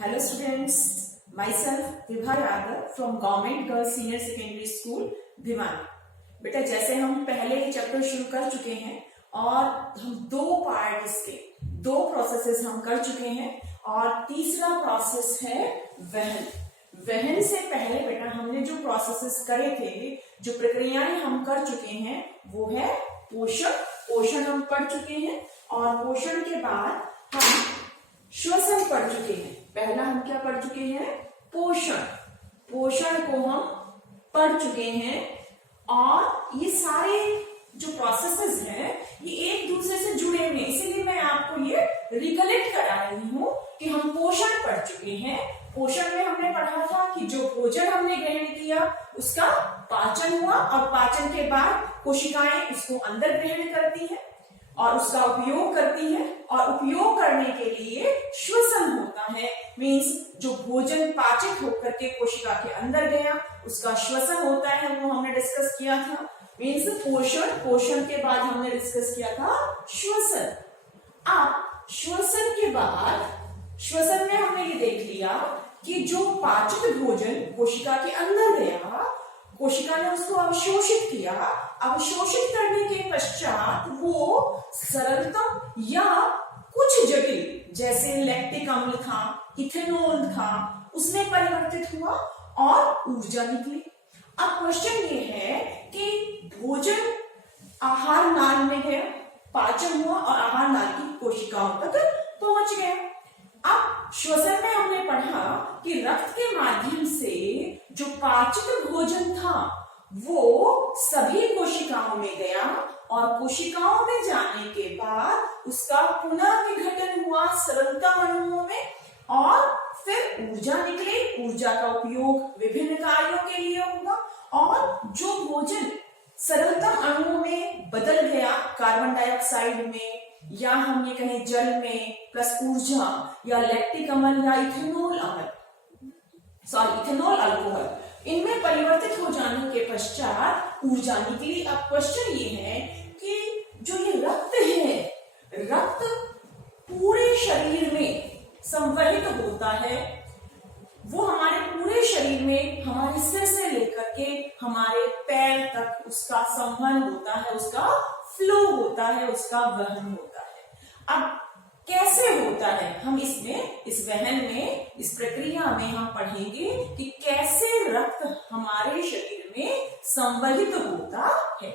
Hello students, myself Vibha Yadav from Government Girls Senior Secondary School, Bhiwani. बेटा जैसे हम पहले ही चैप्टर शुरू कर चुके हैं और हम दो पार्ट इसके दो प्रोसेसेस हम कर चुके हैं और तीसरा प्रोसेस है वहन। वहन से पहले बेटा हमने जो प्रोसेसेस करे थे, जो प्रक्रियाएं हम कर चुके हैं वो है पोषण। पोषण हम पढ़ चुके हैं और पोषण के बाद हम श्वसन पढ़ चुके हैं। पहला हम क्या पढ़ चुके हैं? पोषण। पोषण को हम पढ़ चुके हैं और ये सारे जो प्रोसेसेस हैं ये एक दूसरे से जुड़े हुए हैं, इसीलिए मैं आपको ये रिकलेक्ट करा रही हूँ कि हम पोषण पढ़ चुके हैं। पोषण में हमने पढ़ा था कि जो भोजन हमने ग्रहण किया उसका पाचन हुआ और पाचन के बाद कोशिकाएं उसको अंदर ग्रहण करती है और उसका उपयोग करती है और उपयोग करने के लिए श्वसन होता है। मींस जो भोजन पाचित होकर के कोशिका के अंदर गया उसका श्वसन होता है, वो हमने डिस्कस किया था। मींस पोषण, पोषण के बाद हमने डिस्कस किया था श्वसन। अब श्वसन के बाद श्वसन में हमने ये देख लिया कि जो पाचित भोजन कोशिका के अंदर गया, कोशिका ने उसको अवशोषित किया। अवशोषित करने के पश्चात वो सरलतम या कुछ जटिल जैसे लैक्टिक अम्ल था, इथेनॉल था, उसमें परिवर्तित हुआ और ऊर्जा निकली। अब क्वेश्चन ये है कि भोजन आहार नाल में गया, पाचन हुआ और आहार नाल की कोशिकाओं तक पहुंच गया। अब श्वसन में हमने पढ़ा कि रक्त के माध्यम से जो पाचित भोजन था वो सभी कोशिकाओं में गया और कोशिकाओं में जाने के बाद उसका पुनः विघटन हुआ सरलतम अणुओं में और फिर ऊर्जा निकली। ऊर्जा का उपयोग विभिन्न कार्यों के लिए हुआ और जो भोजन सरलतम अणुओं में बदल गया कार्बन डाइऑक्साइड में या हम ये कहें जल में प्लस ऊर्जा या लैक्टिक अम्ल या इथेनॉल अल्कोहल, इनमें परिवर्तित हो जाने के पश्चात ऊर्जा निकली। अब क्वेश्चन ये है कि जो ये रक्त है, रक्त पूरे शरीर में संवहित होता है। वो हमारे पूरे शरीर में हमारे सिर से लेकर के हमारे पैर तक उसका संवहन होता है, उसका फ्लो होता है, उसका वहन होता है। अब कैसे होता है हम इसमें, इस वहन में, इस प्रक्रिया में हम पढ़ेंगे कि कैसे रक्त हमारे शरीर में संवहित होता है।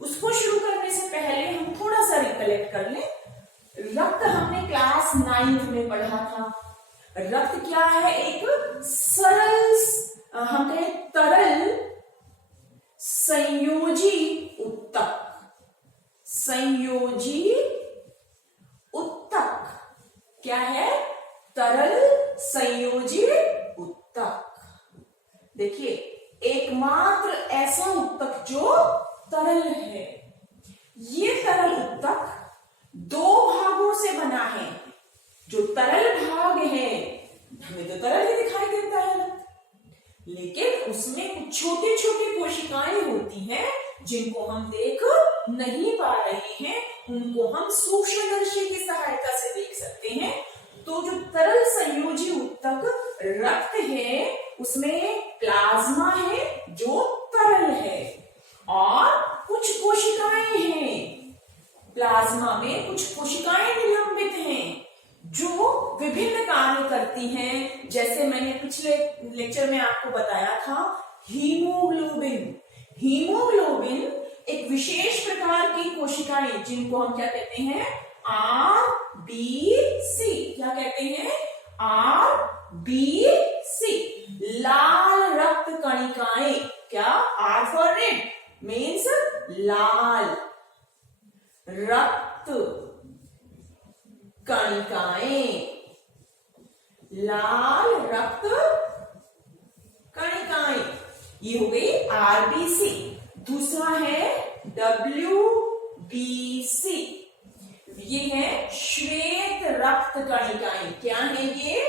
उसको शुरू करने से पहले हम थोड़ा सा रिकलेक्ट कर लें। रक्त हमने क्लास 9th में पढ़ा था। रक्त क्या है? एक सरल, हम कहें तरल संयोजी उत्तक। संयोजी उत्तक क्या है? तरल संयोजी उत्तक। देखिए एकमात्र ऐसा उत्तक जो तरल है। ये तरल उत्तक दो भागों से बना है। जो तरल भाग है हमें तो तरल ही दिखाई देता है, लेकिन उसमें कुछ छोटी छोटी कोशिकाएं होती हैं जिनको हम देख नहीं पा रहे हैं, उनको हम सूक्ष्मदर्शी की सहायता से देख सकते हैं। तो जो तरल संयोजी उत्तक रक्त है उसमें प्लाज्मा है जो तरल है और कुछ कोशिकाएं हैं। प्लाज्मा में कुछ कोशिकाएं निलंबित हैं जो विभिन्न कार्य करती हैं। जैसे मैंने पिछले लेक्चर में आपको बताया था, हीमोग्लोबिन। हीमोग्लोबिन एक विशेष प्रकार की कोशिकाएं जिनको हम क्या कहते हैं? RBC। क्या कहते हैं? RBC, लाल रक्त कणिकाएं। क्या? R for red means लाल रक्त कणिकाएं। लाल रक्त कणिकाएं, ये हो गई RBC। दूसरा है WBC, ये है श्वेत रक्त कणिकाएं। क्या है ये?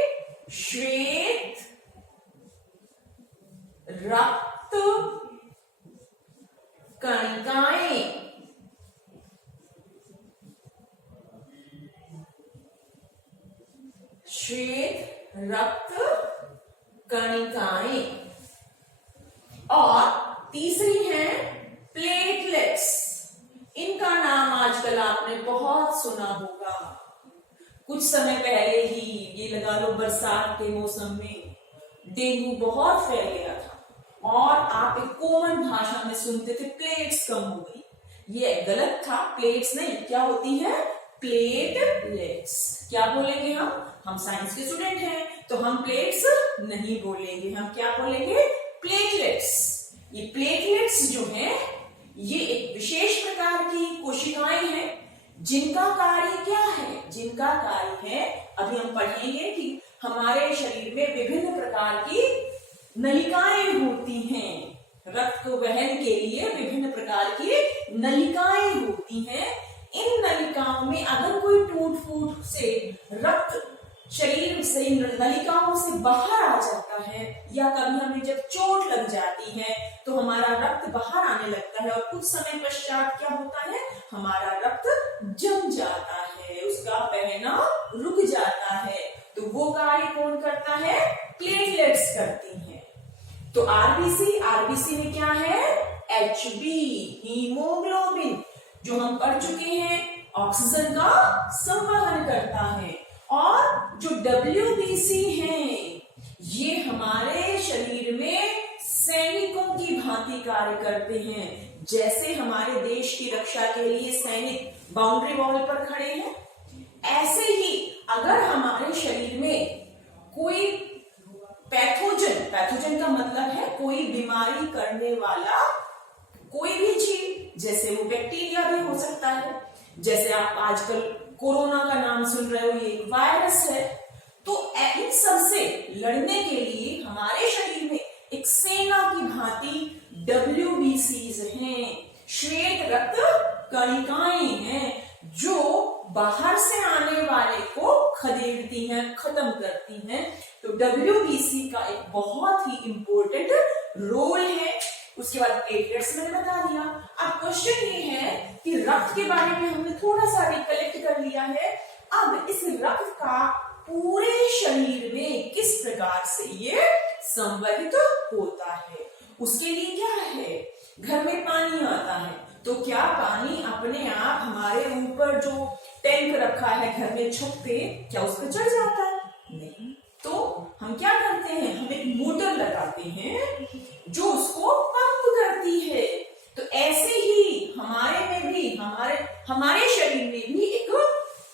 श्वेत रक्त कणिकाएं। श्वेत रक्त कणिकाएं, और तीसरी है प्लेटलेट्स। इनका नाम आजकल आपने बहुत सुना होगा। कुछ समय पहले ही, ये लगा लो बरसात के मौसम में, डेंगू बहुत फैल गया था और आप एक कॉमन भाषा में सुनते थे प्लेट्स कम हो गई। ये गलत था, प्लेट्स नहीं, क्या होती है? प्लेटलेट्स। क्या बोलेंगे हम साइंस के स्टूडेंट हैं तो हम प्लेट्स नहीं बोलेंगे, हम क्या बोलेंगे? प्लेटलेट्स। ये प्लेटलेट्स जो है ये एक विशेष प्रकार की कोशिकाएं हैं जिनका कार्य क्या है? जिनका कार्य है, अभी हम पढ़ेंगे कि हमारे शरीर में विभिन्न प्रकार की नलिकाएं होती हैं। रक्त को वहन के लिए विभिन्न प्रकार की नलिकाएं होती हैं। इन नलिकाओं में अगर कोई टूट फूट से रक्त शरीर से नलिकाओं से बाहर आ जाता है, या कभी हमें जब चोट लग जाती है तो हमारा रक्त बाहर आने लगता है और कुछ समय पश्चात क्या होता है? हमारा रक्त जम जाता है, उसका बहना रुक जाता है। तो वो कार्य कौन करता है? प्लेटलेट्स करती हैं। तो आरबीसी में क्या है? एचबी, हीमोग्लोबिन, जो हम पढ़ चुके हैं ऑक्सीजन का संवहन करता है। और जो डब्ल्यूबीसी हैं, ये हमारे शरीर में सैनिकों की भांति कार्य करते हैं। जैसे हमारे देश की रक्षा के लिए सैनिक बाउंड्री वॉल पर खड़े हैं, ऐसे ही अगर हमारे शरीर में कोई पैथोजन का मतलब है कोई बीमारी करने वाला कोई भी जीव, जैसे वो बैक्टीरिया भी हो सकता है, जैसे आप आजकल कोरोना का नाम सुन रहे हो, ये वायरस है, तो इन सब से लड़ने के लिए हमारे शरीर में एक सेना की भांति WBCs हैं, श्वेत रक्त कणिकाएं हैं, जो बाहर से आने वाले को खदेड़ती हैं, खत्म करती हैं। तो WBC का एक बहुत ही इंपॉर्टेंट रोल है। उसके बाद प्लेटलेट्स मैंने बता दिया। अब क्वेश्चन ये है कि रक्त के बारे में हमने थोड़ा सा रिकलेक्ट कर लिया है। अब इस रक्त का पूरे शरीर में किस प्रकार से ये संवहित होता है, उसके लिए क्या है? घर में पानी आता है तो क्या पानी अपने आप हमारे ऊपर जो टैंक रखा है घर में छत पे, क्या उस पर चढ़ जाता है? नहीं। तो हम क्या करते हैं? हम एक मोटर लगाते हैं जो उसको पंप करती है। तो ऐसे ही हमारे में भी, हमारे शरीर में भी एक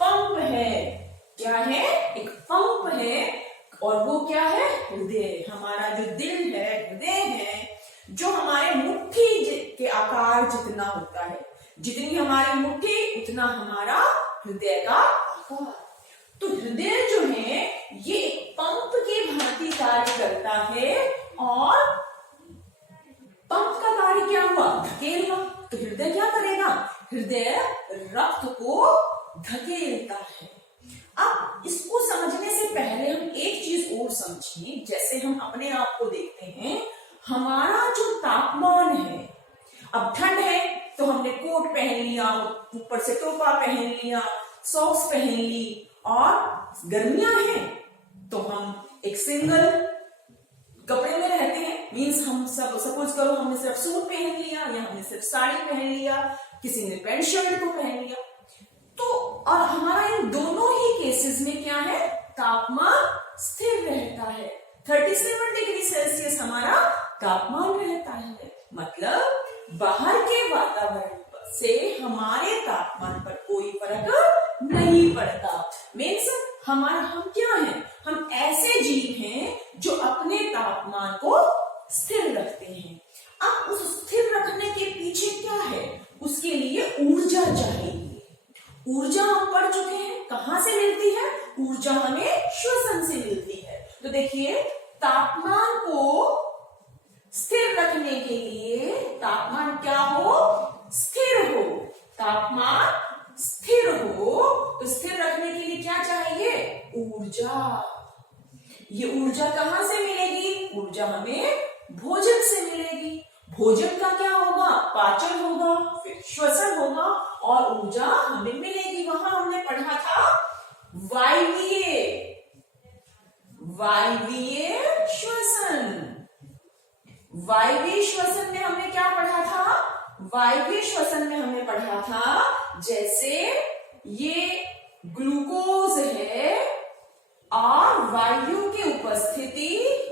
पंप है। क्या है? एक पंप है, और वो क्या है? हृदय। हमारा जो दिल है, हृदय है, जो हमारे मुट्ठी के आकार जितना होता है, जितनी हमारी मुट्ठी उतना हमारा हृदय का आकार। तो हृदय जो है ये एक पंप की भांति कार्य करता है, और पंप का कार्य क्या हुआ? धकेलना। तो हृदय क्या करेगा? हृदय रक्त को धकेलता है। अब इसको समझने से पहले हम एक चीज और समझें। जैसे हम अपने आप को देखते हैं, हमारा जो तापमान है, अब ठंड है तो हमने कोट पहन लिया, ऊपर से टोपा पहन लिया, सॉक्स पहन ली, और गर्मियां हैं तो हम एक सिंगल कपड़े में रहते हैं। मीन्स हम सब, सपोज करो हमने सिर्फ सूट पहन लिया, या हमने सिर्फ साड़ी पहन लिया, किसी ने पैंट शर्ट को पहन लिया। तो और हमारा इन दोनों ही केसेस में क्या है? तापमान स्थिर रहता है। 37 डिग्री सेल्सियस हमारा तापमान रहता है। मतलब बाहर के वातावरण से हमारे तापमान पर कोई फर्क नहीं पड़ता। मीन्स हम क्या हैं? हम ऐसे जीव हैं जो अपने तापमान को स्थिर रखते हैं। अब उस स्थिर रखने के पीछे क्या है? उसके लिए ऊर्जा चाहिए। ऊर्जा हम पढ़ चुके हैं, कहां से मिलती है? ऊर्जा हमें श्वसन से मिलती है। तो देखिए, तापमान को स्थिर रखने के लिए, तापमान क्या हो? स्थिर हो। तापमान स्थिर हो तो स्थिर रखने के लिए क्या चाहिए? ऊर्जा। ये ऊर्जा कहां से मिलेगी? ऊर्जा हमें भोजन से मिलेगी। भोजन का क्या होगा? पाचन होगा, फिर श्वसन होगा, और ऊर्जा हमें मिलेगी। वहां हमने पढ़ा था वायवीय वायवीय श्वसन। वायवीय श्वसन में हमने क्या पढ़ा था? वायवीय श्वसन में हमने पढ़ा था जैसे ये ग्लूकोज है और वायु की उपस्थिति,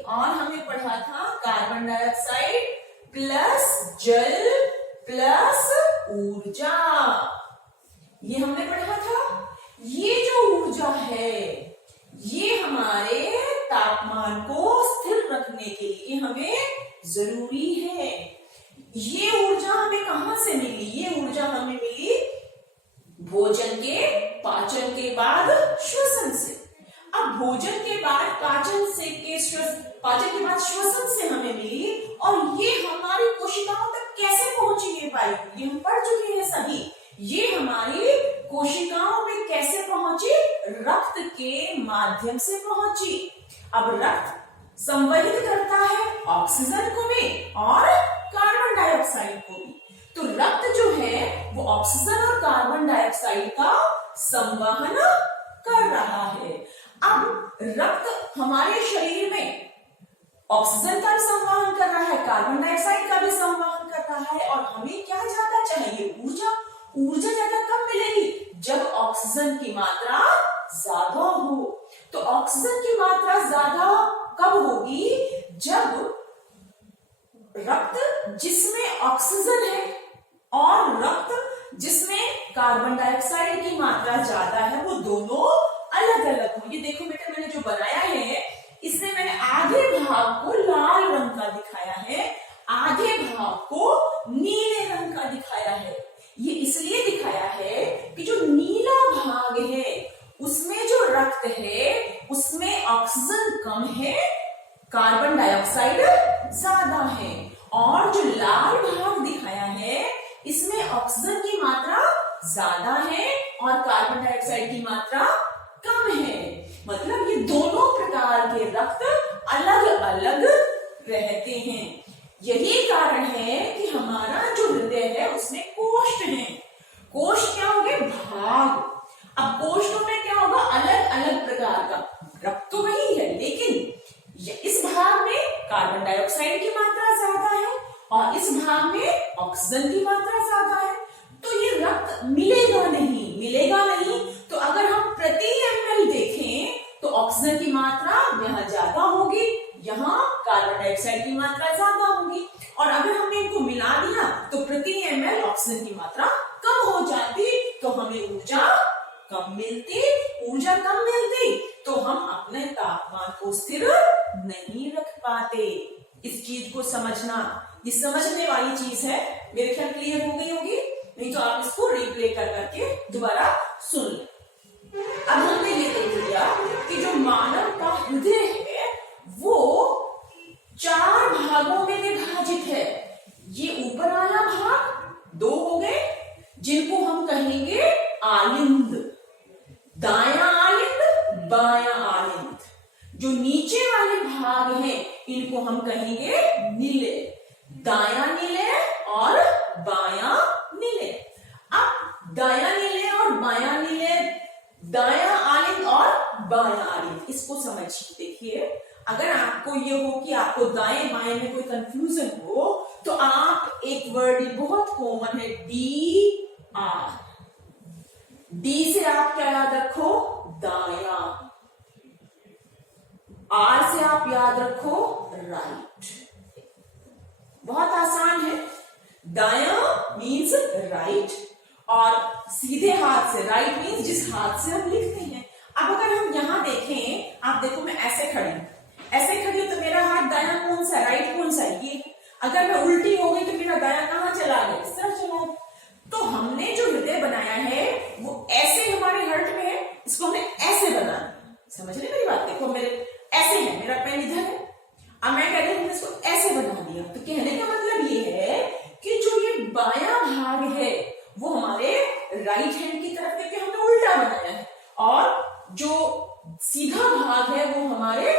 और हमें पढ़ा था कार्बन डाइऑक्साइड प्लस जल प्लस ऊर्जा, ये हमने पढ़ा था। ये जो ऊर्जा है ये हमारे तापमान को स्थिर रखने के लिए हमें जरूरी है। ये ऊर्जा हमें कहां से मिली? ये ऊर्जा हमें मिली भोजन के पाचन के बाद श्वसन से। अब भोजन के बाद पाचन के बाद श्वसन से हमें मिली, और ये हमारी कोशिकाओं तक कैसे पहुंची ये वायु, ये हम पढ़ चुके हैं सभी। ये हमारी कोशिकाओं में कैसे पहुंची? रक्त के माध्यम से पहुंची। अब रक्त संवहित करता है ऑक्सीजन को भी और कार्बन डाइऑक्साइड को भी। तो रक्त जो है वो ऑक्सीजन और कार्बन डाइऑक्साइड का संवहन कर रहा है। अब रक्त हमारे शरीर में ऑक्सीजन का भी संवहन कर रहा है, कार्बन डाइऑक्साइड का भी संवहन कर रहा है, और हमें क्या ज्यादा चाहिए? ऊर्जा। ऊर्जा ज्यादा कब मिलेगी? जब ऑक्सीजन की मात्रा ज्यादा हो। तो ऑक्सीजन की मात्रा ज्यादा कब होगी? जब रक्त जिसमें ऑक्सीजन है और रक्त जिसमें कार्बन डाइऑक्साइड की मात्रा ज्यादा है, वो दोनों अलग अलग हो। ये देखो बेटा, मैंने जो बनाया है इसमें मैंने आधे भाग को लाल रंग का दिखाया है, आधे भाग को नीले रंग का दिखाया है। ये इसलिए दिखाया है कि जो नीला भाग है उसमें जो रक्त है उसमें ऑक्सीजन कम है, कार्बन डाइऑक्साइड ज्यादा है, और जो लाल भाग दिखाया है इसमें ऑक्सीजन की मात्रा ज्यादा है और कार्बन डाइऑक्साइड की मात्रा कम है। मतलब ये दोनों प्रकार के रक्त अलग अलग रहते हैं। यही कारण है कि हमारा जो हृदय है उसमें कोष्ठ है। कोष्ठ क्या हो गए? भाग। अब कोष्ठों में क्या होगा? अलग अलग प्रकार का रक्त तो वही है, लेकिन इस भाग में कार्बन डाइऑक्साइड की मात्रा ज्यादा है और इस भाग में ऑक्सीजन की मात्रा ज्यादा है। तो ये रक्त मिलेगा नहीं। तो अगर हम प्रति ml देखें तो ऑक्सीजन की मात्रा यहाँ ज्यादा होगी, यहाँ कार्बन डाइऑक्साइड की मात्रा ज्यादा होगी, और अगर हमने इनको मिला दिया तो प्रति ml ऑक्सीजन की मात्रा कम हो जाती, तो हमें ऊर्जा कम मिलती तो हम अपने तापमान को स्थिर नहीं रख पाते। इस चीज को समझना, ये समझने वाली चीज है। मेरे ख्याल क्लियर हो गई होगी, नहीं तो आप इसको रिप्ले कर करके दोबारा सुन लें। अब हमने ये देख लिया कि जो मानव का हृदय है वो 4 भागों में विभाजित है। ये ऊपर वाला भाग 2 हो गए जिनको हम कहेंगे आलिंद, दायां आलिंद, बायां आलिंद। जो नीचे वाले भाग हैं इनको हम कहेंगे नीले, दायां नीले और बायां नीले। अब दायां नीले और बायां नीले, दायां आलिंद और बायां आलिंद, इसको समझिए। देखिए, अगर आपको ये हो कि आपको दाएं बाएं में कोई कंफ्यूजन हो तो आप एक वर्ड बहुत कॉमन है DR, डी से आप क्या याद रखो? दाया। R से आप याद रखो राइट। बहुत आसान है। दाया मीन्स राइट और सीधे हाथ से, राइट मीन्स जिस हाथ से हम लिखते हैं। अब अगर हम यहां देखें, आप देखो मैं ऐसे खड़ी हूं तो मेरा हाथ दाया कौन सा, राइट कौन सा है? ये। अगर मैं उल्टी हो गई तो मेरा दाया कहां चला गया? इस तरफ चला गया। तो हमने जो हृदय बनाया है वो ऐसे हमारे हार्ट में है, इसको हमने ऐसे बनाना। समझ रहे मेरी बात? देखो मेरे ऐसे है, मेरा पेन इधर है, अब मैं कहती हूँ इसको ऐसे बना दिया। तो कहने का मतलब ये है कि जो ये बायां भाग है वो हमारे राइट हैंड की तरफ, क्योंकि हमने उल्टा बनाया है, और जो सीधा भाग है वो हमारे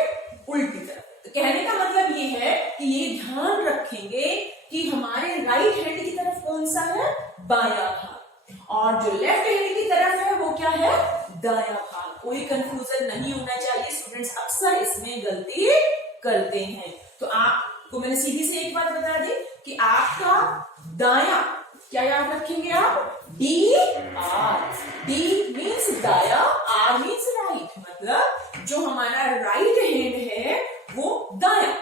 उल्टी तरफ। तो कहने का मतलब ये है कि ये ध्यान रखेंगे कि हमारे राइट हैंड की तरफ कौन सा है? बायां भाग, और जो लेफ्ट हैंड की तरफ है वो क्या है? दायां भाग। कोई कंफ्यूजन नहीं होना चाहिए स्टूडेंट्स, अक्सर इसमें गलती करते हैं। तो आपको मैंने सीधी से एक बात बता दी कि आपका दाया क्या याद रखेंगे आप, डी आर। डी मीन्स दाया, आर मीन्स राइट, मतलब जो हमारा राइट हैंड है वो दाया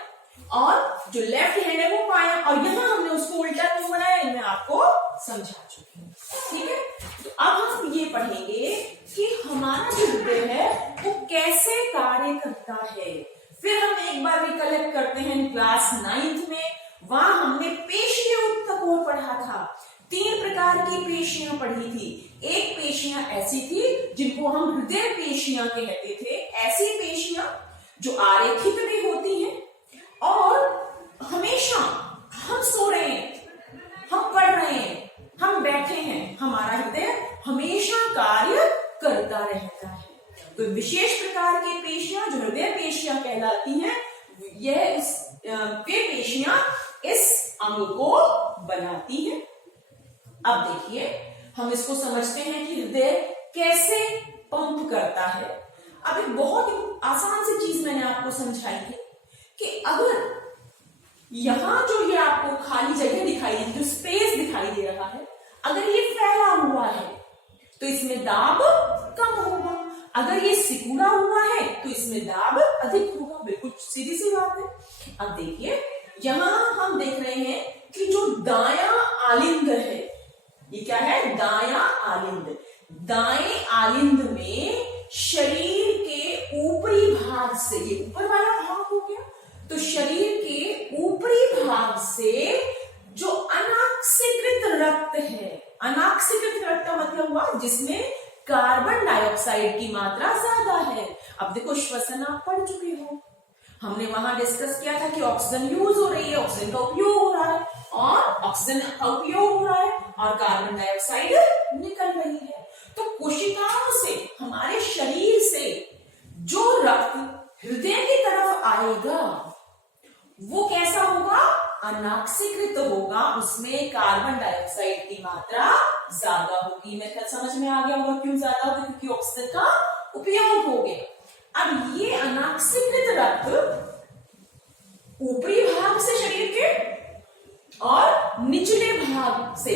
और जो लेफ्ट हैंड है वो बायां। और यहां हमने उसको उल्टा क्यों बनाया मैं आपको समझा चुकी हूँ। ठीक है, तो अब हम ये पढ़ेंगे कि हमारा जो हृदय है वो कैसे कार्य करता है। फिर हम एक बार रिकलेक्ट करते हैं क्लास 9th में, वहां हमने पेशियों तक पढ़ा था। 3 प्रकार की पेशियां पढ़ी थी। एक पेशियां ऐसी थी जिनको हम हृदय पेशियां कहते थे, ऐसी पेशियां जो आरेखित में होती हैं और हमेशा हम सो रहे हैं, हम पढ़ रहे हैं, हम बैठे हैं, हमारा हृदय हमेशा कार्य करता रहता है। तो विशेष प्रकार की पेशियां जो हृदय पेशियां कहलाती हैं, वे पेशियां इस अंग को बनाती हैं। अब देखिए हम इसको समझते हैं कि हृदय कैसे पंप करता है। अब एक बहुत आसान सी चीज मैंने आपको समझाई थी कि अगर यहां जो ये आपको खाली जगह दिखाई दे, जो स्पेस दिखाई दे रहा है, अगर ये फैला हुआ है तो इसमें दाब कम होगा, अगर ये सिकुड़ा हुआ है तो इसमें दाब अधिक होगा। बिल्कुल सीधी सी बात है। अब देखिए यहां हम देख रहे हैं कि जो दाया आलिंद है, ये क्या है, दाया आलिंद। दाएं आलिंद में शरीर के ऊपरी भाग से, ये ऊपर वाला भाग हो गया, तो शरीर के ऊपरी भाग से जो अनाक्सीकृत रक्त है, अनाक्सीकृत रक्त का मतलब हुआ जिसमें कार्बन डाइऑक्साइड की मात्रा ज्यादा है। अब देखो श्वसन आप पढ़ चुके हो, हमने वहां डिस्कस किया था कि ऑक्सीजन यूज हो रही है, ऑक्सीजन का उपयोग हो रहा है और ऑक्सीजन का उपयोग हो रहा है और कार्बन डाइऑक्साइड निकल रही है। तो कोशिकाओं से, हमारे शरीर से जो रक्त हृदय की तरफ आएगा वो कैसा होगा, अनाक्सीकृत होगा, उसमें कार्बन डाइऑक्साइड की मात्रा ज्यादा होगी। मेरे ख्याल समझ में आ गया होगा क्यों ज्यादा होगा, क्योंकि ऑक्सीजन का उपयोग हो गया। अब ये अनाक्सीकृत रक्त ऊपरी भाग से शरीर के और निचले भाग से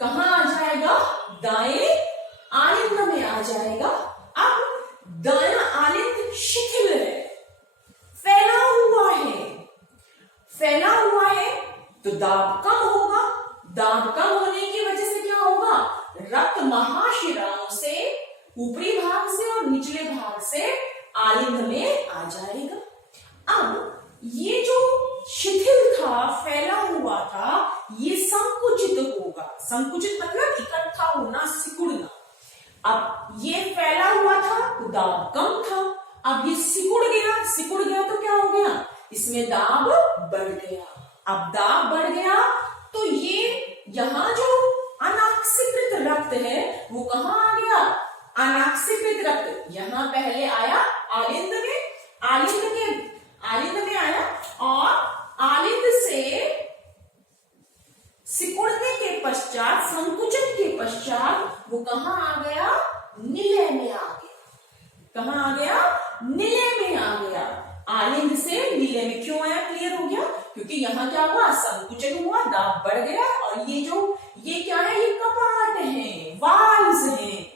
कहां आ जाएगा, दाएं आलिंद में आ जाएगा। अब दाया आलिंद शिथिल है, फैला हुआ है, फैला हुआ है तो दाब कम होगा। दाब कम होने की वजह से क्या होगा, रक्त महाशिराओं से ऊपरी भाग से और निचले भाग से आलिंद में आ जाएगा। अब ये जो शिथिल था, फैला हुआ था, ये संकुचित होगा। संकुचित मतलब इकट्ठा होना, सिकुड़ना। अब ये फैला हुआ था तो दाब कम था, अब ये सिकुड़ गया, सिकुड़ गया तो क्या हो गया, इसमें दाब बढ़ गया। अब दाब बढ़ गया तो ये यहाँ जो अनाक्सीकृत रक्त है वो कहां आ गया, अनाक्सीकृत रक्त यहां पहले आया आलिंद में, आलिंद में आया और आलिंद से सिकुड़ने के पश्चात, संकुचन के पश्चात वो कहां आ गया, निलय में आ गया। कहां आ गया, निलय में आ गया। आलिंद से निलय में क्यों आया, क्लियर हो गया, क्योंकि यहाँ क्या हुआ, संकुचन हुआ, दाब बढ़ गया और ये क्या है, ये कपाट है, वाल्व्स हैं,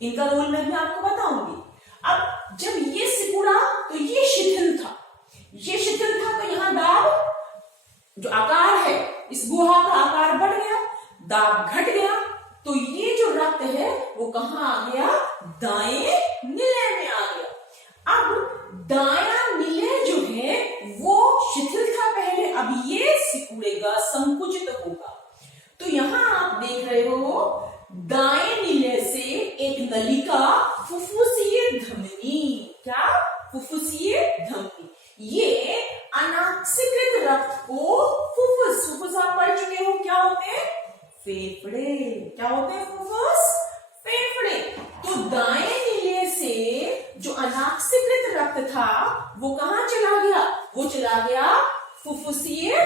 इनका रोल मैं भी आपको बताऊंगी। अब जब ये सिकुड़ा तो ये शिथिल था, ये शिथिल था तो यहाँ दाब जो आकार है, इस गुहा का आकार बढ़ गया, दाब घट गया, तो ये जो रक्त है वो कहां आ गया, दाएं निलय में आ गया। अब दाया निलय जो है वो शिथिल था पहले, अब ये सिकुड़ेगा, संकुचित होगा। तो यहां आप देख रहे हो दाएं निलय से एक नलिका, फुफ्फुसीय धमनी, क्या, फुफ्फुसीय धमनी, ये अनाक्सीकृत रक्त को फुफ्फुस आप पढ़ चुके हो, क्या होते हैं, फेफड़े, क्या होते हैं, फुफ्फुस, फेफड़े। तो दाएं निलय से जो अनाक्सीकृत रक्त था वो कहां चला गया, वो चला गया फुफ्फुसीय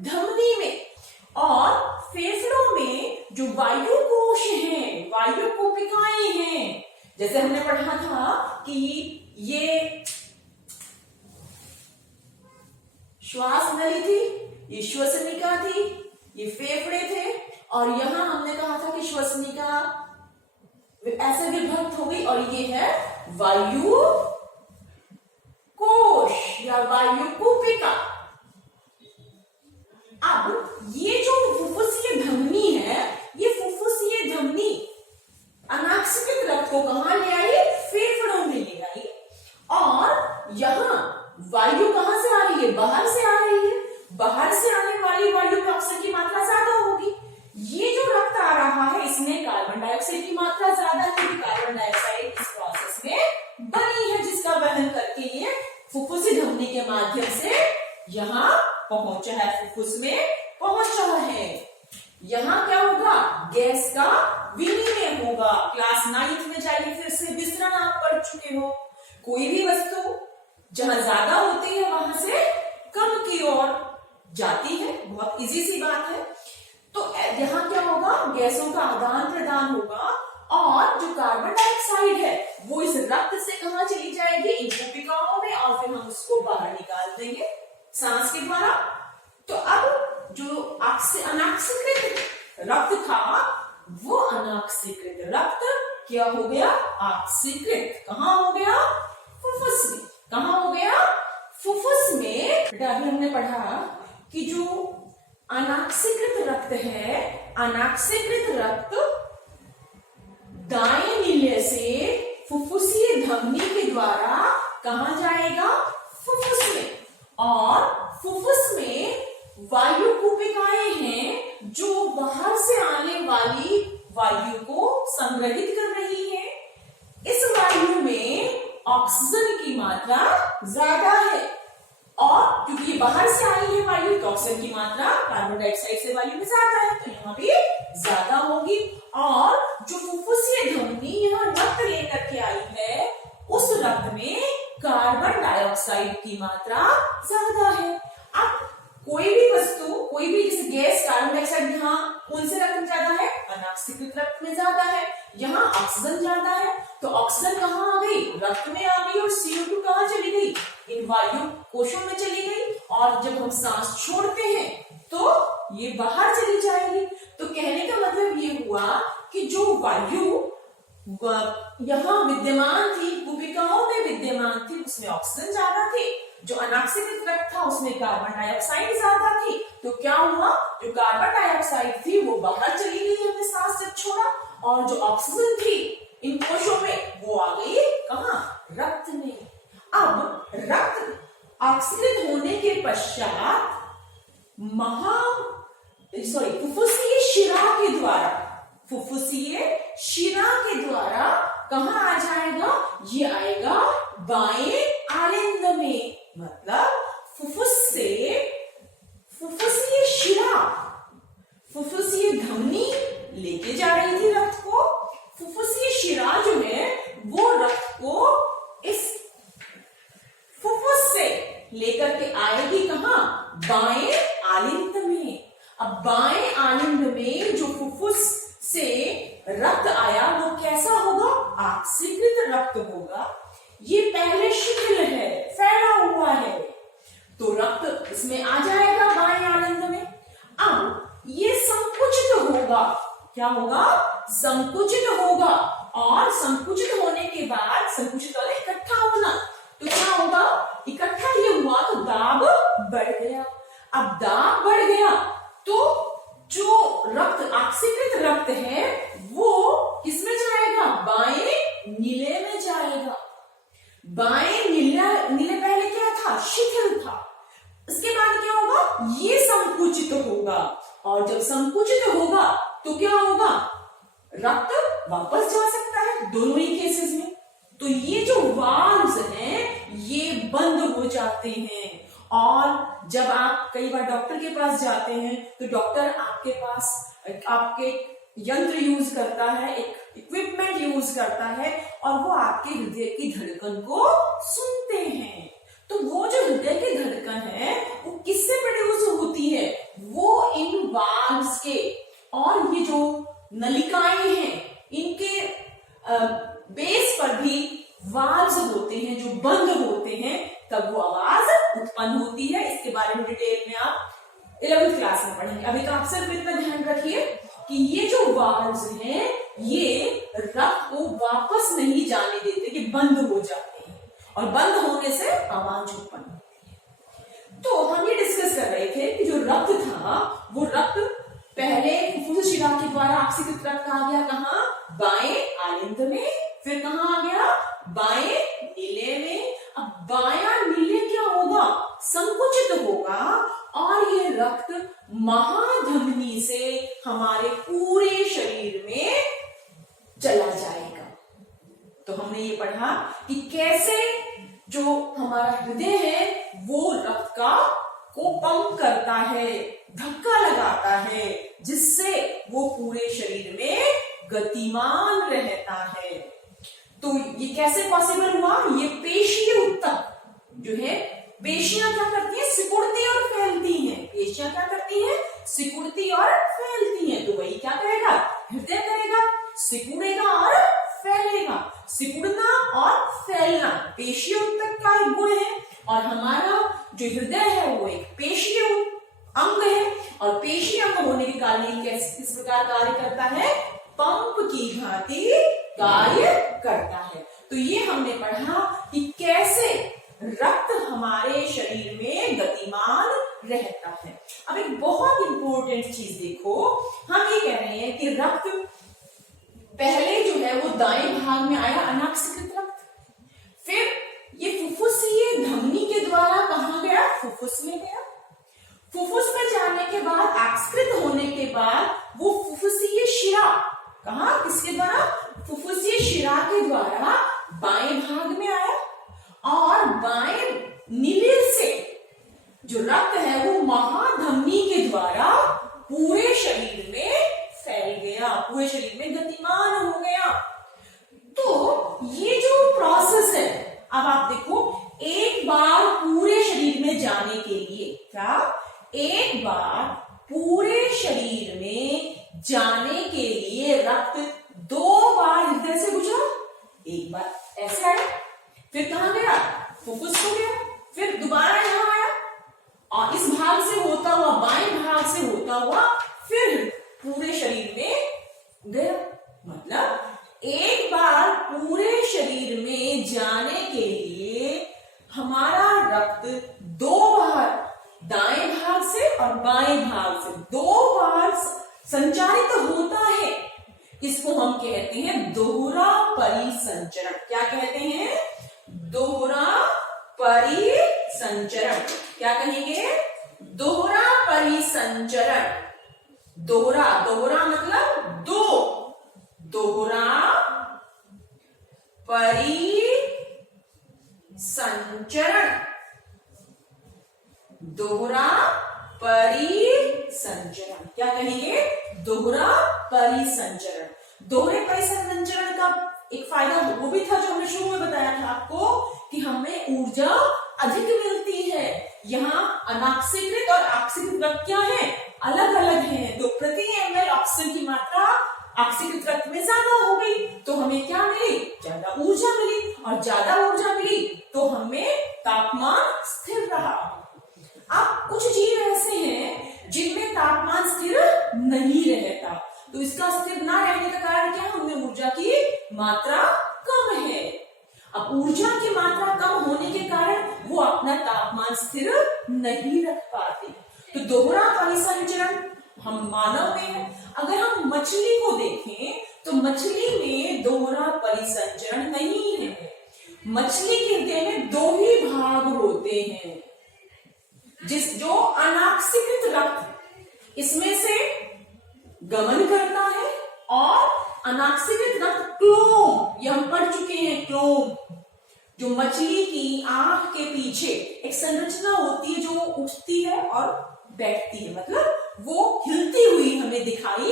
धमनी में। और फेफड़ों में जो वायु कोश हैं, वायु कोशिकाएं हैं, जैसे हमने पढ़ा था कि ये श्वास नली थी, ये श्वसनिका थी, ये फेफड़े थे, और यहां हमने कहा था कि श्वसनिका ऐसे विभक्त हो गई, और ये है वायु कोश या वायु कूपिका। अब ये जो फुफ्फुसीय धमनी है, ये फुफ्फुसीय धमनी अनाक्सिकृत रक्त को कहां ले आई? फेफड़ों में ले आई, और यहां वायु कहां से आ रही है? बाहर से आ रही है। बाहर से आने वाली वायु में ऑक्सीजन की मात्रा ज्यादा होगी। ये जो रक्त आ रहा है इसमें कार्बन डाइऑक्साइड की मात्रा ज्यादा है, क्योंकि कार्बन डाइऑक्साइड इस प्रोसेस में बनी है, जिसका वहन करके ये फुफ्फुसी धमनी के माध्यम से यहां पहुंचा है, फुफ्फुस में पहुंचा है। यहां क्या होगा? गैस का विनिमय होगा। क्लास 9th में जाइए, फिर से विसरण आप पढ़ चुके हो। कोई भी वस्तु जहां ज्यादा होती है वहां से कम की ओर जाती है, बहुत इजी सी बात है। तो यहां क्या होगा? गैसों का आदान प्रदान होगा, और जो कार्बन डाइऑक्साइड है वो इस रक्त से कहां चली जाएगी? इन कूपिकाओं में, और फिर हम उसको बाहर निकाल देंगे सांस के द्वारा। तो अब जो अनाक्सीकृत रक्त था, वो अनाक्सीकृत रक्त क्या हो गया? ऑक्सीकृत। कहां हो गया? फुफ्फुस में। कहां हो गया? फुफ्फुस में। बेटा अभी हमने पढ़ा कि जो अनाक्सीकृत रक्त है, अनाक्सीकृत रक्त दाएं नीले से फुफ्फुसीय धमनी के द्वारा कहां जाएगा? फुफ्फुस में। और फुफ्फुस में वायु कूपिकाएं हैं जो बाहर से आने वाली वायु को संग्रहित कर रही है। इस वायु में ऑक्सीजन की मात्रा ज्यादा है, और क्योंकि बाहर से आई है वायु, तो ऑक्सीजन की मात्रा कार्बन डाइऑक्साइड से वायु में ज्यादा है, तो यहाँ भी ज्यादा होगी। और जो फुफ्फुसीय धमनी यहाँ रक्त लेकर के आई है, उस रक्त में कार्बन डाइऑक्साइड की मात्रा ज्यादा है। अब कोई भी वस्तु, कोई भी जैसे गैस, कार्बन डाइऑक्साइड यहाँ कौन से रक्त में ज्यादा है? अनाक्सीकृत रक्त में ज्यादा है। यहाँ ऑक्सीजन ज्यादा है, तो ऑक्सीजन कहाँ आ गई? रक्त में आ गई, और CO2 कहाँ चली गई? इन वायु कोशों में चली गई, और जब हम सांस छोड़ते हैं तो ये बाहर चली जाएगी। तो कहने का मतलब ये हुआ कि जो वायु यहाँ विद्यमान थी, कूपिकाओं में विद्यमान थी, उसमें ऑक्सीजन ज्यादा थी। जो अनाक्सीकृत रक्त था उसमें कार्बन डाइऑक्साइड ज्यादा थी। तो क्या हुआ? जो कार्बन डाइऑक्साइड थी वो बाहर चली गई, हमने सांस जब छोड़ा, और जो ऑक्सीजन थी इन कोशों में वो आ गई कहां? रक्त में। अब रक्त ऑक्सीकृत होने के पश्चात फुफ्फुसीय शिरा के द्वारा, फुफ्फुसीय शिरा के द्वारा कहां आ जाएगा? ये आएगा बाएं आलिंद में। मतलब फुफ्फुस से फुफ्फुसीय शिरा, फुफ्फुसीय धमनी लेके जा रही थी रक्त को। फुफ्फुसीय शिरा जो है वो रक्त को इस फुफ्फुस से लेकर के आएगी कहां? बाएं आलिंद में। अब बाएं आलिंद में जो फुफ्फुस से रक्त आया वो कैसा होगा? ऑक्सीकृत रक्त होगा। ये पहले शिथिल है, फैला हुआ है, तो रक्त इसमें आ जाएगा बाएं आलिंद में। अब ये संकुचित होगा। क्या होगा? संकुचित होगा, और संकुचित होने के बाद, संकुचित वाला इकट्ठा होना, तो क्या होगा? इकट्ठा ये हुआ तो दाब बढ़ गया। अब दाब बढ़ गया तो जो रक्त, ऑक्सीकृत रक्त है, वो किसमें जाएगा? बाएं नीले में जाएगा। बाएं नीले पहले क्या था? शिथिल था। इसके बाद क्या होगा? ये संकुचित होगा, और जब संकुचित होगा तो क्या होगा? रक्त वापस जा सकता है दोनों ही केसेस में। तो ये जो वाल्व्स हैं ये बंद हो जाते हैं, और जब आप कई बार डॉक्टर के पास जाते हैं तो डॉक्टर आपके पास आपके यंत्र यूज करता है, एक इक्विपमेंट यूज करता है, और वो आपके हृदय की धड़कन को सुनते हैं। तो वो जो हृदय की धड़कन है वो किससे प्रोड्यूस होती है? वो इन वाल्व्स के, और ये जो नलिकाएं हैं इनके बेस पर भी वाल्व्स होते हैं जो बंद होते हैं, तब वो आवाज उत्पन्न होती है। इसके बारे में डिटेल में आप 11वीं क्लास में पढ़ेंगे। अभी तो आप सिर्फ इतना ध्यान रखिए कि ये जो वाल्व्स हैं ये रक्त को वापस नहीं जाने देते, ये बंद हो जाते हैं और बंद होने से आवाज उत्पन्न होती है। तो हम ये डिस्कस कर रहे थे कि जो रक्त था वो रक्त पहले फुफ्फुस शिरा के द्वारा ऑक्सीकृत रक्त आ गया कहाँ, बाएं आलिंद में, फिर कहाँ आ गया, बाएं नीले में। अब बायां नीले क्या होगा, संकुचित होगा और ये रक्त महाधमनी से हमारे पूरे शरीर में चला जाएगा। तो हमने ये पढ़ा कि कैसे जो हमारा हृदय है वो रक्त को पंप करता है, धक्का लगाता है, जिससे वो पूरे शरीर में गतिमान रहता है। तो ये कैसे पॉसिबल हुआ, ये पेशीय ऊतक जो है, पेशियां क्या करती हैं, सिकुड़ती और फैलती हैं। पेशियां क्या करती हैं, सिकुड़ती और फैलती हैं। तो वही क्या करेगा, हृदय करेगा, सिकुड़ेगा और फैलेगा। सिकुड़ना और फैलना पेशीय ऊतक का एक गुण है और हमारा जो हृदय है वो एक पेशीय अंग है और पेशीय अंग होने के कारण ये किस प्रकार कार्य करता है, पंप की भांति कार्य करता है। तो ये हमने पढ़ा कि कैसे रक्त हमारे शरीर में गतिमान रहता है। अब एक बहुत इंपॉर्टेंट चीज देखो, हम ये कह रहे हैं कि रक्त पहले जो है वो दाएं भाग में आया अनाक्सीकृत रक्त, फिर ये फुफ्फुसीय धमनी के द्वारा कहाँ गया, फुफ्फुस में गया। फुफ्फुस में जाने के बाद ऑक्सीकृत होने के बाद वो फुफ्फुसीय शिरा कहाँ, किसके द्वारा, फुफ्फुसीय शिरा के द्वारा बाएं भाग में आया और बाएं नीले से जो रक्त है वो महाधमनी के द्वारा पूरे शरीर में फैल गया, पूरे शरीर में गतिमान हो गया। तो ये जो प्रोसेस है, अब आप देखो, एक बार पूरे शरीर में जाने के लिए क्या, एक बार पूरे शरीर में जाने के लिए रक्त 2 बार हृदय से गुजरा। एक बार ऐसे आया, फिर कहां गया, फुफ्फुस को गया, फिर दोबारा यहां आया और इस भाग से होता हुआ, बाएं भाग से होता हुआ फिर पूरे शरीर में गया। मतलब एक बार पूरे शरीर में जाने के लिए हमारा रक्त 2 बार दाएं भाग से और बाएं भाग से 2 बार संचारित होता है। इसको हम कहते हैं दोहरा परिसंचरण। क्या कहते हैं, दोहरा परिसंचरण। क्या कहेंगे, दोहरा परिसंचरण। दोहरा, दोहरा मतलब 2, दोहरा परिसंचरण, दोहरा परिसंचरण। क्या कहेंगे, दोहरा परिसंचरण। दोहरे परिसंचरण का एक फायदा वो भी था जो हमने शुरू में बताया था आपको कि हमें ऊर्जा अधिक मिलती है। यहाँ अनाक्सीकृत और ऑक्सीकृत रक्त क्या है, अलग अलग हैं। तो प्रति ml ऑक्सीजन की मात्रा ऑक्सीकृत रक्त में ज्यादा हो गई तो हमें क्या मिली, ज्यादा ऊर्जा मिली, और ज्यादा ऊर्जा मिली तो हमें तापमान स्थिर रहा। अब कुछ जीव ऐसे हैं जिनमें तापमान स्थिर नहीं रहता, तो इसका स्थिर ना रहने का कारण क्या है, उनमें ऊर्जा की मात्रा कम है। अब ऊर्जा की मात्रा कम होने के कारण वो अपना तापमान स्थिर नहीं रख पाते। तो दोहरा परिसंचरण हम मानव में है। अगर हम मछली को देखें तो मछली में दोहरा परिसंचरण नहीं है। मछली के हृदय में 2 ही भाग होते हैं, जो अनाक्सीकृत रक्त इसमें से गमन करता है और अनाक्सीकृत रक्त क्लोम, ये हम पढ़ चुके हैं, क्लोम जो मछली की आंख के पीछे एक संरचना होती है जो उठती है और बैठती है, मतलब वो हिलती हुई हमें दिखाई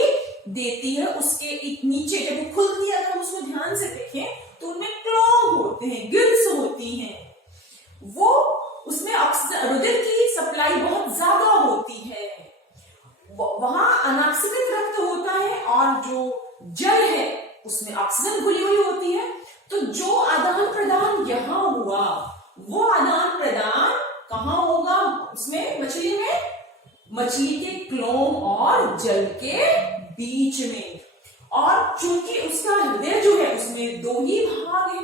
देती है। उसके एक नीचे जब वो खुलती है, अगर हम उसको ध्यान से देखें तो उनमें क्लोम होते हैं, गिल्स होती हैं। वो उसमें रुधिर की सप्लाई बहुत ज्यादा होती है। वहां अनाक्सीकृत रक्त होता है और जो जल है उसमें ऑक्सीजन घुली हुई होती है। तो जो आदान प्रदान यहां हुआ वो आदान प्रदान कहां होगा, उसमें मछली के क्लोम और जल के बीच में। और चूंकि उसका हृदय जो है उसमें 2 ही भाग है,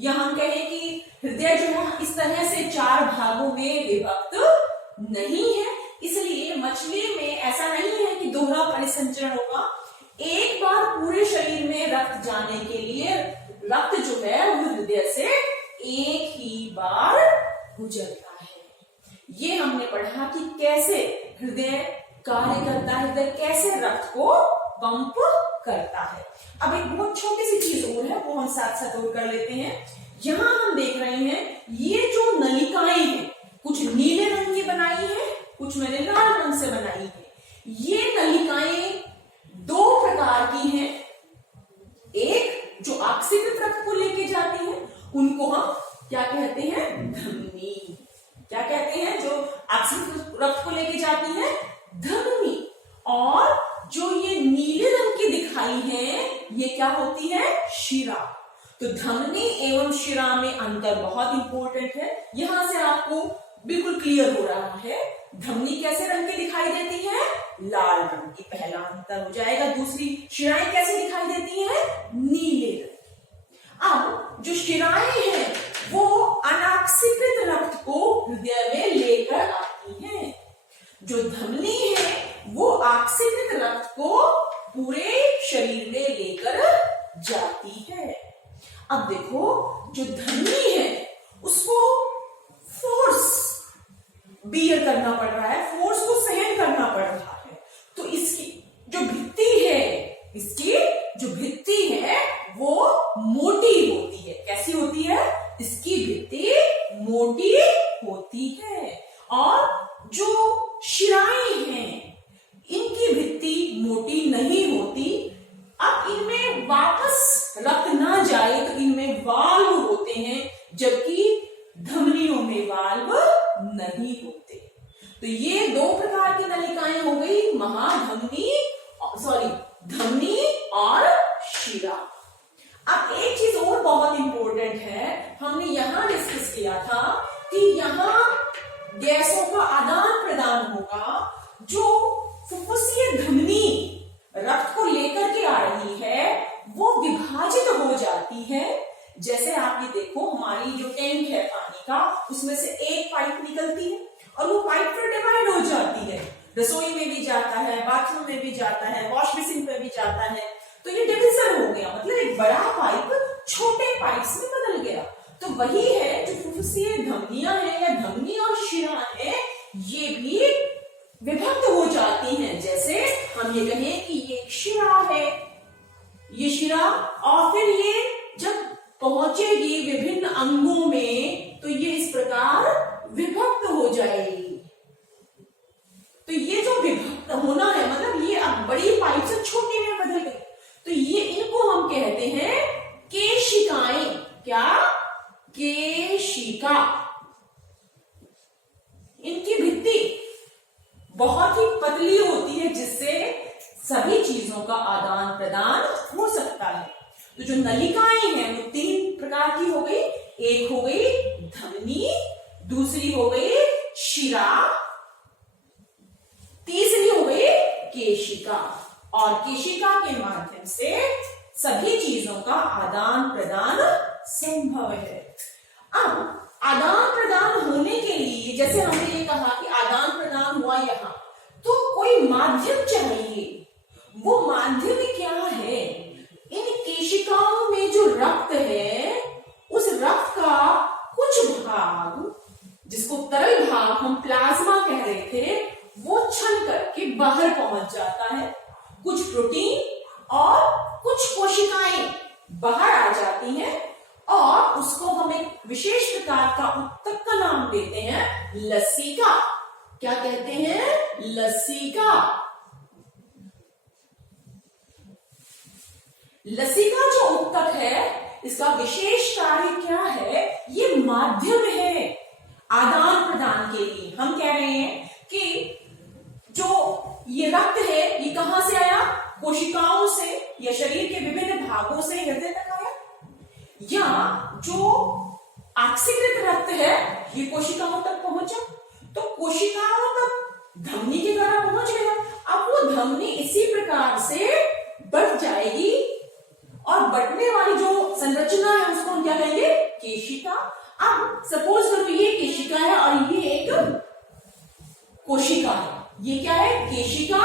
या हम कहें कि हृदय जो है इस तरह से 4 भागों में विभक्त नहीं है, इसलिए मछली में ऐसा नहीं है कि दोहरा परिसंचरण होगा। एक बार पूरे शरीर में रक्त जाने के लिए रक्त जो है वो हृदय से एक ही बार गुजरता है। ये हमने पढ़ा कि कैसे हृदय कार्य करता है, हृदय कैसे रक्त को पंप करता है। अब एक बहुत छोटी सी चीज और है, वो हम साथ साथ और कर लेते हैं। यहां हम देख रहे हैं ये जो नलिकाएं हैं, कुछ नीले रंग की बनाई है, कुछ मैंने लाल रंग से बनाई है। ये नलिकाएं 2 प्रकार की हैं। एक जो ऑक्सीकृत रक्त को लेके जाती है, उनको हम क्या कहते हैं, धमनी। क्या कहते हैं? जो ऑक्सीकृत रक्त को लेके जाती है, धमनी। और जो ये नीले रंग की दिखाई है, ये क्या होती है, शिरा। तो धमनी एवं शिरा में अंतर बहुत इंपॉर्टेंट है। यहां से आपको बिल्कुल क्लियर हो रहा है। धमनी कैसे रंग की दिखाई देती है, लाल रंग की, पहला अंतर हो जाएगा। दूसरी, शिराएं कैसे दिखाई देती है, नीले रंग की। अब जो शिराएं हैं वो अनॉक्सीकृत रक्त को हृदय में लेकर आती हैं। जो धमनी है वो ऑक्सीकृत रक्त को पूरे शरीर में लेकर जाती है। अब देखो, जो धमनी है उसको फोर्स बियर करना पड़ रहा है, फोर्स को सहन करना पड़ रहा है। तो इसकी जो भित्ति है, इसकी जो भित्ति है वो मोटी होती है। कैसी होती है? इसकी भित्ति मोटी होती है। और जो शिराएं हैं इनकी भित्ति मोटी नहीं होती। अब इनमें वापस रक्त ना जाए तो इनमें वाल्व होते हैं, जबकि धमनियों में वाल्व नहीं होते। तो ये 2 प्रकार की नलिकाएं हो गई, महाधमनी, धमनी और शिरा। अब एक चीज और बहुत इंपॉर्टेंट है, हमने यहां डिस्कस किया था कि यहां गैसों का आदान प्रदान होगा। जो फुफ्फुसीय धमनी रक्त को लेकर के आ रही है वो विभाजित हो जाती है। जैसे आप ये देखो, हमारी जो टैंक है पानी का, उसमें से एक पाइप निकलती है और वो पाइप फिर डिवाइड हो जाती है। रसोई में भी जाता है, बाथरूम में भी जाता है, वॉश बेसिन पे भी जाता है। तो ये डिवीजन हो गया, मतलब एक बड़ा पाइप छोटे पाइप्स में बदल गया। तो वही है जो फुफ्फुसीय धमनियां हैं या धमनी और शिरा है, ये भी विभक्त हो जाती हैं। जैसे हम ये कहें कि ये शिरा है, ये शिरा, और फिर ये जब पहुंचेगी विभिन्न अंगों में तो ये इस प्रकार विभक्त हो जाएगी। तो ये जो विभक्त होना है, मतलब ये अब बड़ी पाइप से छोटी में बदल गई, तो ये इनको हम कहते हैं केशिकाएं। क्या? केशिका। इनकी भित्ति बहुत ही पतली होती है, जिससे सभी चीजों का आदान प्रदान हो सकता है। तो जो नलिकाएं हैं वो 3 प्रकार की हो गई। एक हो गई धमनी, दूसरी हो गई शिरा, तीसरी हो गई केशिका। और केशिका के माध्यम से सभी चीजों का आदान प्रदान संभव है। अब आदान प्रदान होने के लिए, जैसे हमने ये कहा कि आदान प्रदान हुआ यहां, तो कोई माध्यम चाहिए। वो माध्यम क्या है? इन केशिकाओं में जो रक्त है, उस रक्त का कुछ भाग, जिसको तरल भाग हम प्लाज्मा कह रहे थे, वो छन करके बाहर पहुंच जाता है। कुछ प्रोटीन और कुछ कोशिकाएं बाहर आ जाती हैं और उसको हम एक विशेष प्रकार का उत्तक का नाम देते हैं, लसिका। क्या कहते हैं? लसिका। लसिका जो उत्तक है, इसका विशेष कार्य क्या है? ये माध्यम है आदान प्रदान के लिए। हम कह रहे हैं कि जो ये रक्त है ये कहां से आया? कोशिकाओं से या शरीर के विभिन्न भागों से हृदय तक आया, या जो ऑक्सीकृत रक्त है ये कोशिकाओं तक पहुंचा। तो कोशिका धमनी के द्वारा पहुंच गया। अब वो धमनी इसी प्रकार से बढ़ जाएगी और बढ़ने वाली जो संरचना है उसको हम क्या कहेंगे, केशिका। अब सपोज करो ये केशिका है और ये एक कोशिका है। ये क्या है, केशिका,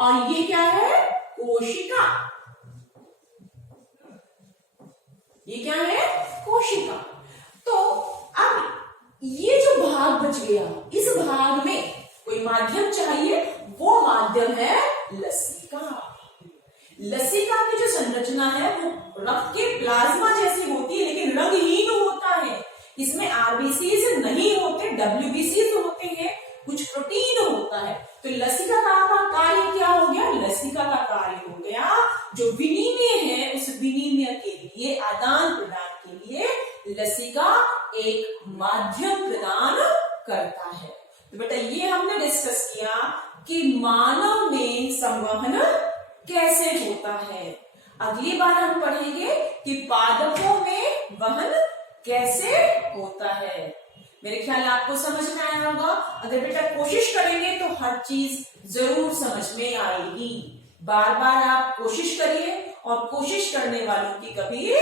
और ये क्या है, कोशिका। ये क्या है, कोशिका। तो अब ये जो भाग बच गया, इस भाग में कोई माध्यम चाहिए, वो माध्यम है लसिका। लसिका की जो संरचना है वो रक्त के प्लाज्मा जैसी होती है, लेकिन रंगहीन होता है। इसमें आरबीसी नहीं होते, डब्ल्यूबीसी होते हैं, कुछ प्रोटीन होता है। तो लसिका का कार्य क्या हो गया, लसिका का कार्य हो गया जो विनिमय है, उस विनिमय के लिए, आदान प्रदान के लिए लसिका एक माध्यम प्रदान करता है। तो बेटा ये हमने डिस्कस किया कि मानव में संवहन कैसे होता है। अगली बार हम पढ़ेंगे कि पादपों में वहन कैसे होता है। मेरे ख्याल आपको समझ में आया होगा। अगर बेटा कोशिश करेंगे तो हर चीज जरूर समझ में आएगी। बार बार आप कोशिश करिए, और कोशिश करने वालों की कभी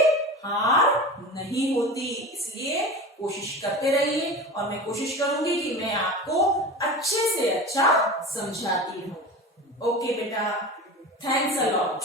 हार नहीं होती, इसलिए कोशिश करते रहिए। और मैं कोशिश करूंगी कि मैं आपको अच्छे से अच्छा समझाती हूँ। ओके बेटा, थैंक्स अ लॉट।